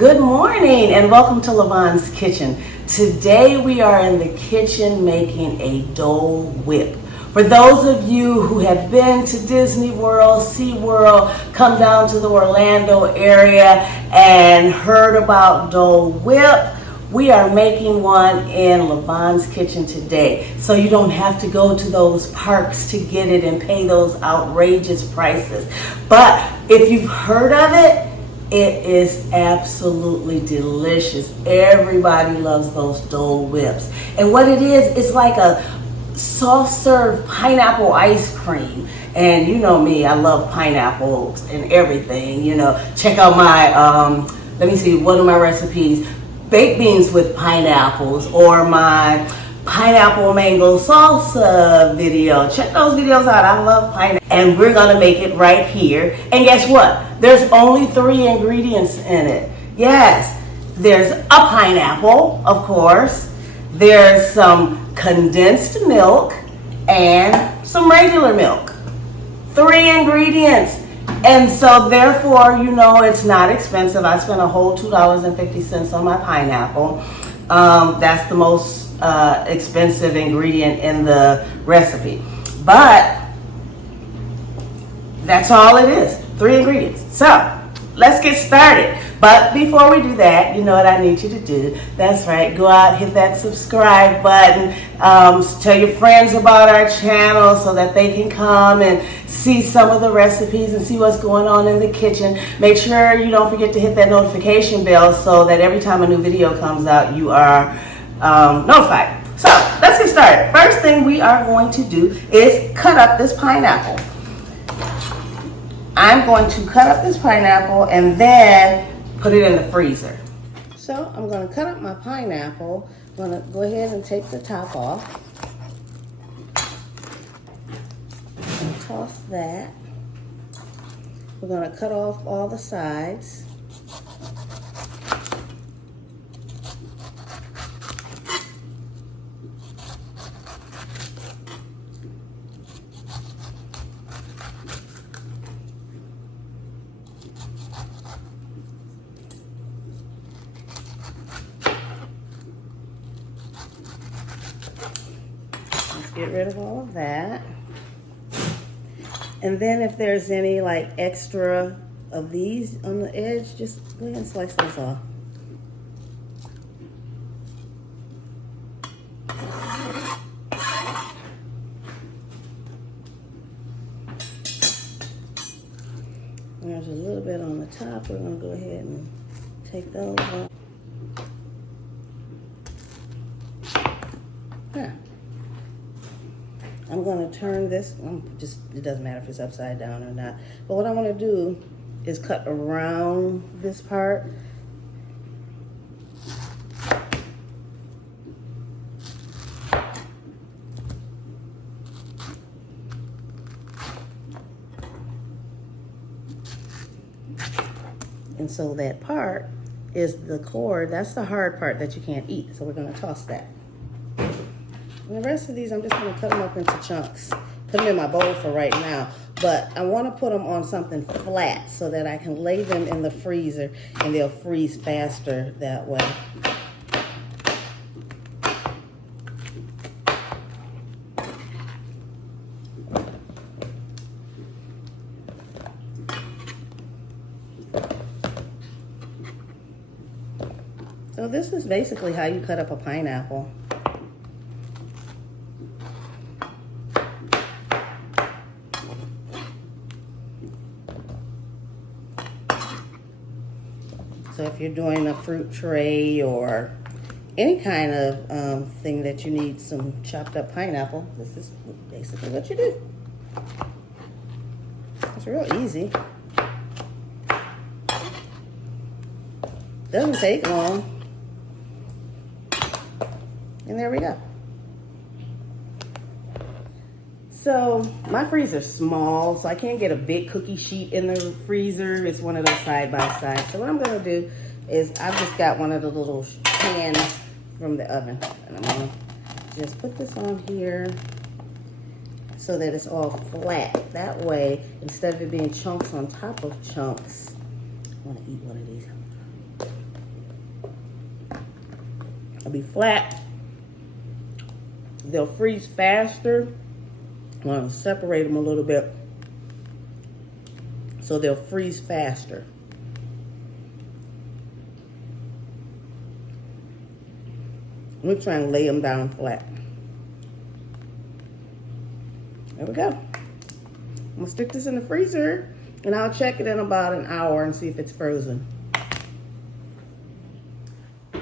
Good morning and welcome to Lavon's Kitchen. Today we are in the kitchen making a Dole Whip. For those of you who have been to Disney World, SeaWorld, come down to the Orlando area and heard about Dole Whip, we are making one in Lavon's Kitchen today. So you don't have to go to those parks to get it and pay those outrageous prices. But if you've heard of it, it is absolutely delicious. Everybody loves those Dole Whips. And what it is, it's like a soft serve pineapple ice cream. And you know me, I love pineapples and everything. You know, check out my, let me see, one of my recipes, baked beans with pineapples, or my pineapple mango salsa video. Check those videos out. I love pineapple. And we're gonna make it right here. And guess what? There's only 3 ingredients in it. Yes, there's a pineapple, of course. There's some condensed milk and some regular milk. 3 ingredients. And so therefore, you know, it's not expensive. I spent a whole $2.50 on my pineapple. That's the most expensive ingredient in the recipe. But that's all it is, 3 ingredients. So let's get started. But before we do that, you know what I need you to do. That's right, go out, hit that subscribe button, tell your friends about our channel so that they can come and see some of the recipes and see what's going on in the kitchen. Make sure you don't forget to hit that notification bell so that every time a new video comes out, you are notified. So let's get started. First thing we are going to do is cut up this pineapple. I'm going to cut up this pineapple and then put it in the freezer. So I'm going to cut up my pineapple. I'm going to go ahead and take the top off. And toss that. We're going to cut off all the sides. Get rid of all of that. And then if there's any like extra of these on the edge, just go ahead and slice those off. There's a little bit on the top. We're going to go ahead and take those off. Huh. I'm going to turn this, it doesn't matter if it's upside down or not. But what I want to do is cut around this part. And so that part is the core, that's the hard part that you can't eat. So we're going to toss that. And the rest of these, I'm just going to cut them up into chunks. Put them in my bowl for right now. But I want to put them on something flat so that I can lay them in the freezer and they'll freeze faster that way. So this is basically how you cut up a pineapple. So if you're doing a fruit tray or any kind of thing that you need some chopped up pineapple, this is basically what you do. It's real easy. Doesn't take long. And there we go. So my freezer's small, so I can't get a big cookie sheet in the freezer. It's one of those side by side. So what I'm gonna do is I've just got one of the little pans from the oven. And I'm gonna just put this on here so that it's all flat. That way, instead of it being chunks on top of chunks, I wanna eat one of these. They'll be flat. They'll freeze faster. I want to separate them a little bit so they'll freeze faster. I'm going to try and lay them down flat. There we go. I'm going to stick this in the freezer and I'll check it in about an hour and see if it's frozen.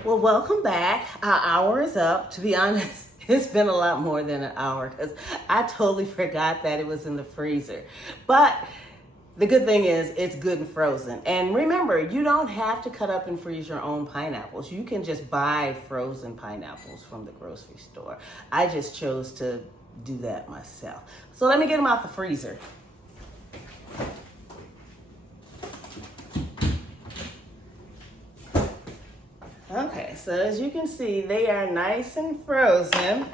Well, welcome back. Our hour is up. To be honest, it's been a lot more than an hour because I totally forgot that it was in the freezer. But the good thing is it's good and frozen. And remember, you don't have to cut up and freeze your own pineapples. You can just buy frozen pineapples from the grocery store. I just chose to do that myself. So let me get them out the freezer. Okay, so as you can see, they are nice and frozen.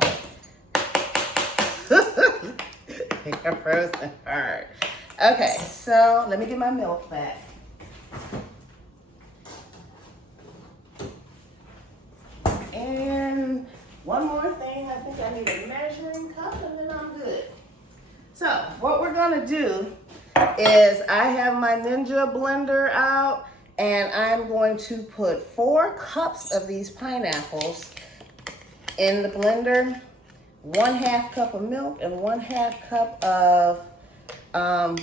They are frozen hard. Okay, so let me get my milk back. And one more thing, I think I need a measuring cup and then I'm good. So what we're gonna do is I have my Ninja blender out and I'm going to put 4 cups of these pineapples in the blender, 1/2 cup of milk and 1/2 cup of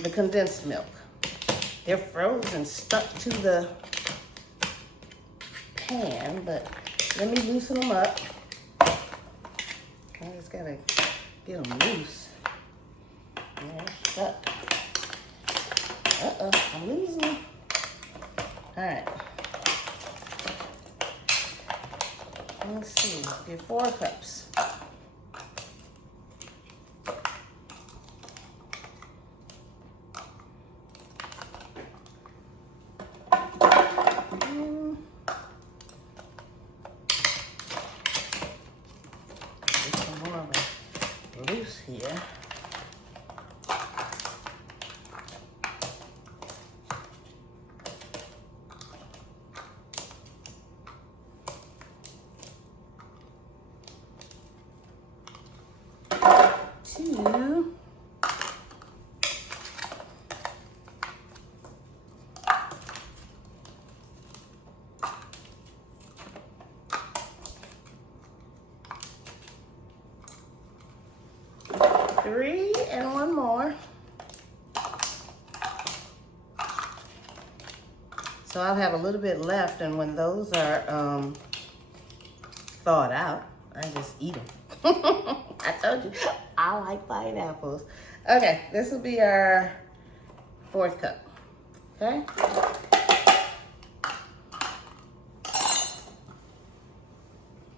the condensed milk. They're frozen, stuck to the pan, but let me loosen them up. I just gotta get them loose. They're stuck. Uh-oh, I'm losing them. All right. Let's see, get 4 cups. Get some more of it loose here. Two. Three and one more. So I'll have a little bit left, and when those are thawed out, I just eat them. I told you, I like pineapples. Okay, this will be our 4th cup, okay?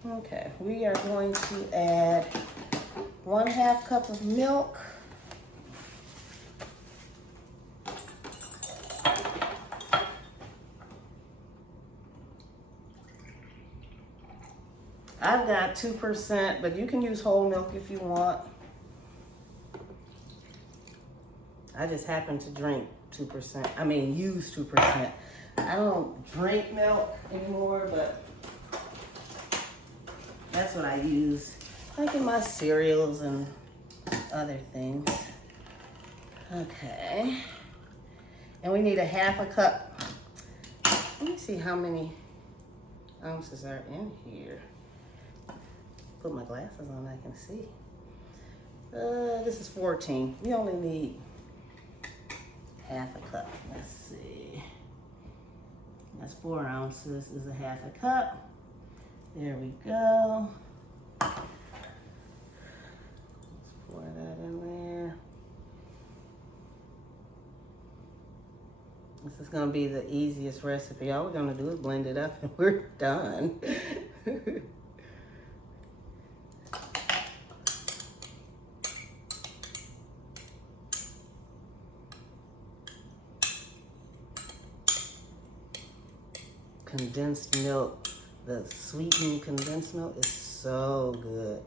Okay, we are going to add 1/2 cup of milk. I've got 2%, but you can use whole milk if you want. I just happen to drink 2%. I mean, use 2%. I don't drink milk anymore, but that's what I use, like in my cereals and other things. Okay. And we need 1/2 cup. Let me see how many ounces are in here. Put my glasses on, I can see. This is 14. We only need 1/2 cup. Let's see. That's 4 ounces, is 1/2 cup. There we go. Let's pour that in there. This is gonna be the easiest recipe. All we're gonna do is blend it up and we're done. Condensed milk, the sweetened condensed milk is so good.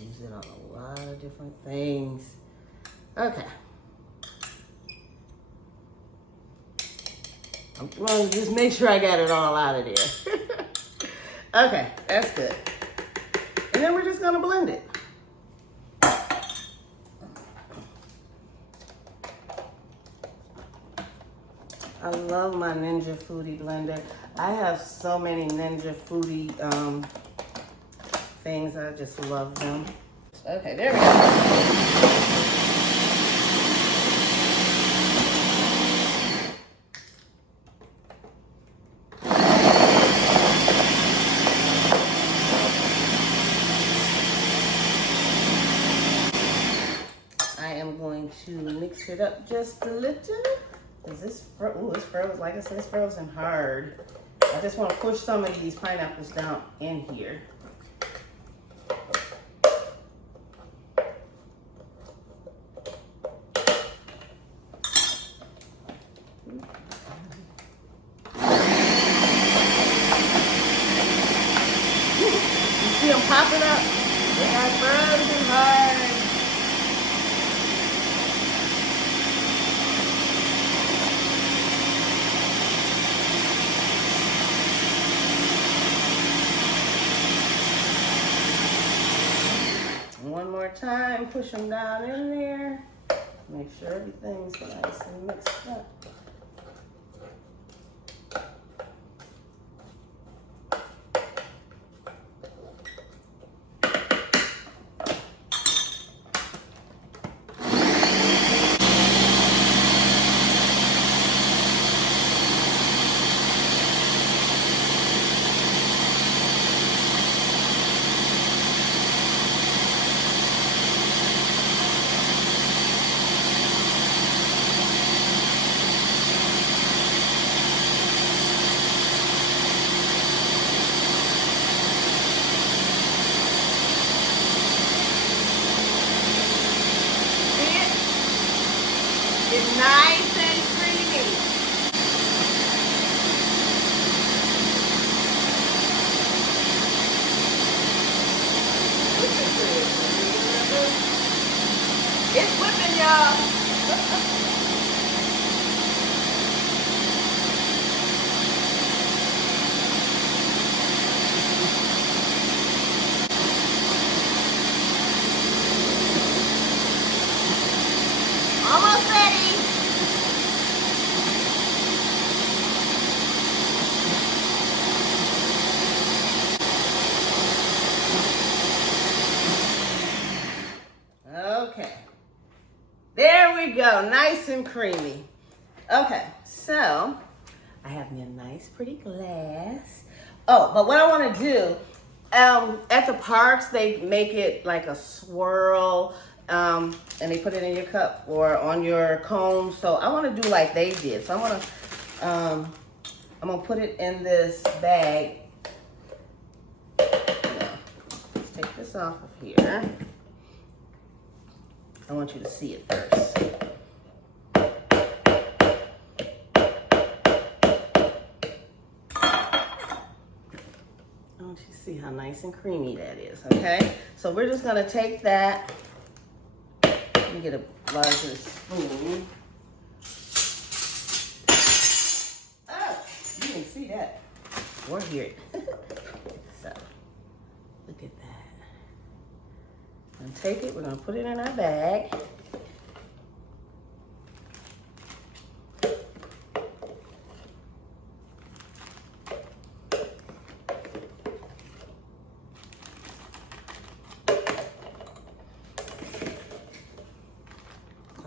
Use it on a lot of different things. Okay. I'm going to just make sure I got it all out of there. Okay, that's good. And then we're just going to blend it. I love my Ninja Foodie blender. I have so many Ninja Foodie things. I just love them. Okay, there we go. I am going to mix it up just a little. Is this, it's frozen, like I said, it's frozen hard. I just want to push some of these pineapples down in here. You see them popping up? They are frozen hard. One more time, push them down in there. Make sure everything's nice and mixed up. It's nice and creamy. It's whipping, y'all. Almost ready. Okay. There we go. Nice and creamy. Okay, so I have me a nice pretty glass. Oh, but what I want to do, at the parks, they make it like a swirl. And they put it in your cup or on your cone. So I want to do like they did. So I'm gonna put it in this bag. Let's take this off of here. I want you to see it first. I want you to see how nice and creamy that is, okay? So we're just gonna take that. Let me get a larger spoon. Oh, you didn't see that or hear it. So, look at that. I'm gonna take it, we're gonna put it in our bag.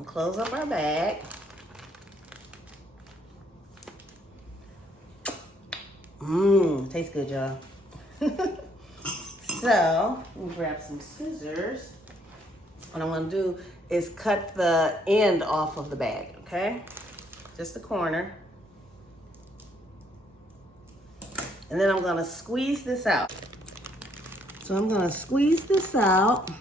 Close up our bag. Tastes good, y'all. So, let me grab some scissors. What I'm gonna do is cut the end off of the bag, okay? Just the corner. And then I'm gonna squeeze this out. So I'm gonna squeeze this out.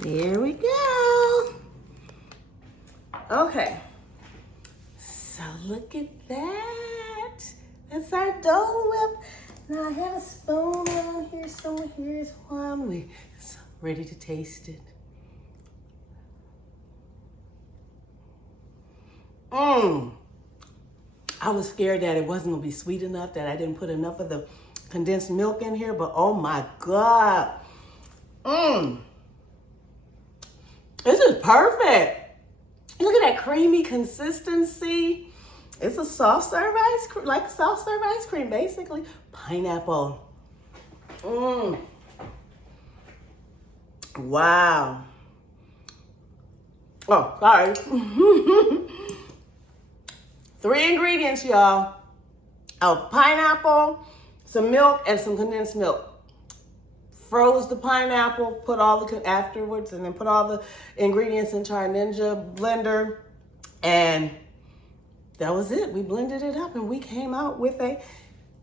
There we go. Okay. So look at that. That's our Dole Whip. Now I have a spoon around here somewhere. Here's one. We're ready to taste it. I was scared that it wasn't gonna be sweet enough, that I didn't put enough of the condensed milk in here, but oh my God. This is perfect. Look at that creamy consistency. It's a soft serve ice cream, like soft serve ice cream, basically. Pineapple. Wow. Oh, sorry. 3 ingredients, y'all. A pineapple, some milk, and some condensed milk. Froze the pineapple, put all the afterwards, and then put all the ingredients into our Ninja blender, and that was it. We blended it up, and we came out with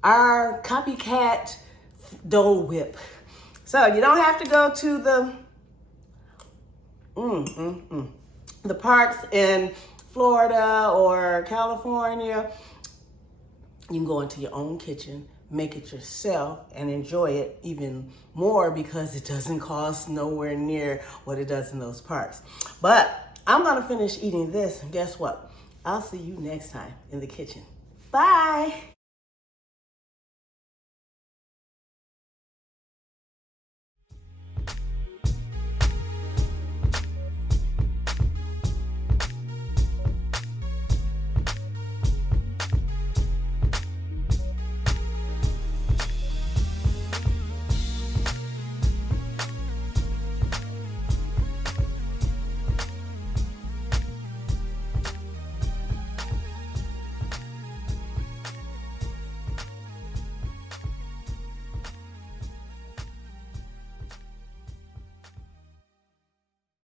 our Copycat Dole Whip. So you don't have to go to the parks in Florida or California. You can go into your own kitchen, make it yourself, and enjoy it even more because it doesn't cost nowhere near what it does in those parks. But I'm gonna finish eating this, and guess what? I'll see you next time in the kitchen. Bye.